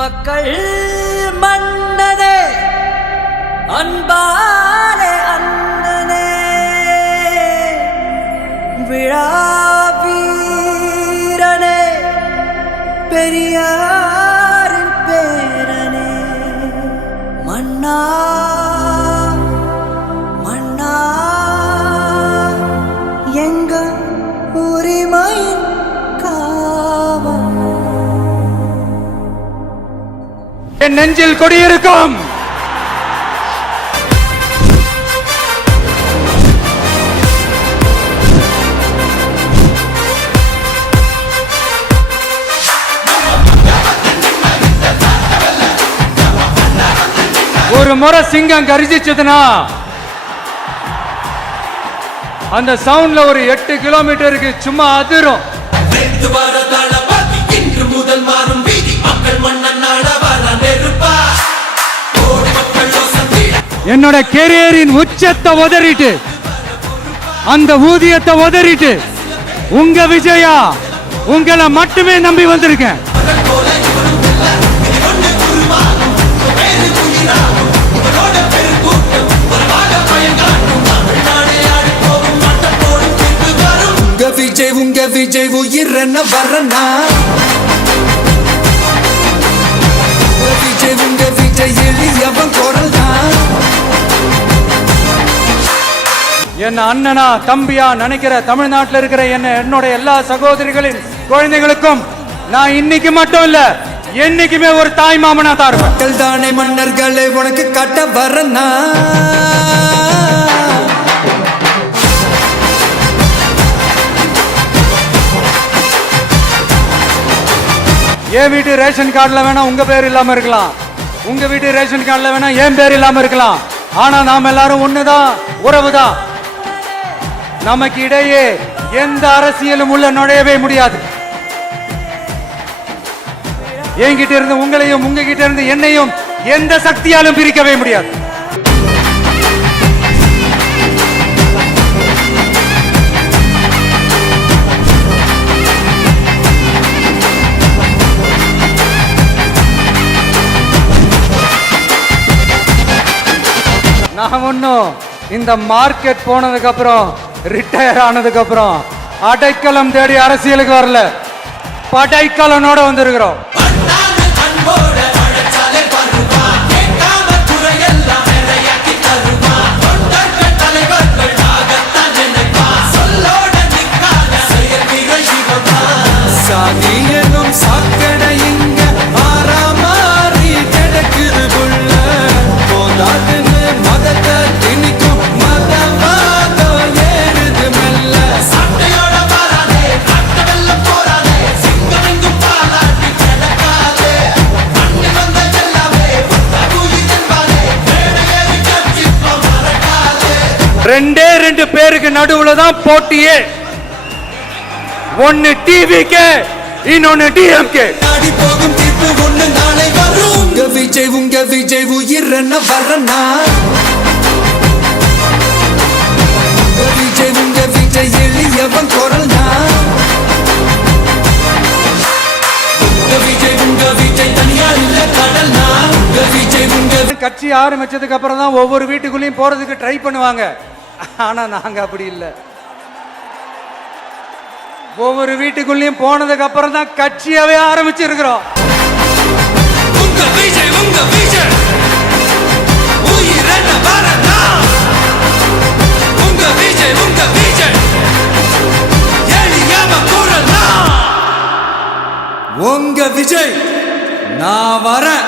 மக்கள் மன்னனே அன்பாலே அண்ணனே விழாவீரனே பெரியாரின் பேரனே மன்னா மன்னா எங்க உரிமையின் காவல் என் நெஞ்சில் கொடியிருக்கும். ஒரு முறை சிங்கம் கரிசிச்சதுன்னா அந்த சவுண்ட்ல ஒரு 8 கிலோமீட்டருக்கு சும்மா அதிரும். என்னோட கெரியரின் உச்சத்தை உதறிட்டு அந்த ஊதியத்தை உதறிட்டு உங்க விஜயா உங்களை மட்டுமே நம்பி வந்திருக்கேன். உங்க விஜய் உயிர் என்ன வரனா உங்க விஜய் எளியவன் குரல் தான். என்ன அண்ணனா தம்பியா நினைக்கிற தமிழ்நாட்டில் இருக்கிற என்னோட எல்லா சகோதரிகளின் குழந்தைகளுக்கும் நான் இன்னைக்கு மட்டும் இல்ல என்னைக்குமே ஒரு தாய் மாமனா தான் இருப்பேன். மக்கள் தானே மன்னர்களை உனக்கு காட்ட வரனா என் வீட்டு ரேஷன் கார்டுல வேணா உங்க பேர் இல்லாம இருக்கலாம், உங்க வீட்டு ரேஷன் கார்டுல வேணா என் பேர் இல்லாம இருக்கலாம். ஆனா நாம எல்லாரும் ஒண்ணுதான், உறவுதான். நமக்கு இடையே எந்த அரசியலும் உள்ள நுழையவே முடியாது. என்கிட்ட இருந்து உங்களையும் உங்ககிட்ட இருந்து என்னையும் எந்த சக்தியாலும் பிரிக்கவே முடியாது. நான் ஒன்னும் இந்த மார்க்கெட் போனதுக்கு அப்புறம் ரிட்டையர் ஆனதுக்கு அப்புறம் அடைக்கலம் தேடி அரசியலுக்கு வரல, படைக்கலனோட வந்திருக்கிறோம். ரெண்டே ரெண்டு பேருக்கு நடுவுல தான் போட்டியே. ஒன்னு டிவிகே, இன்னொன்னு டிஎம்கே. உங்க விஜய் உயிர் என்ன வரனா உங்க விஜய் எளியவன் குரல் தான். கட்சி ஆரம்பிச்சதுக்கு அப்புறம் தான் ஒவ்வொரு வீட்டுக்குள்ளேயும் போறதுக்கு ட்ரை பண்ணுவாங்க. ஆனா நாங்க அப்படி இல்லை. ஒவ்வொரு வீட்டுக்குள்ளேயும் போனதுக்கு அப்புறம் தான் கட்சியாவே ஆரம்பிச்சிருக்கிறோம். உங்க விஜய் நான் வரேன்.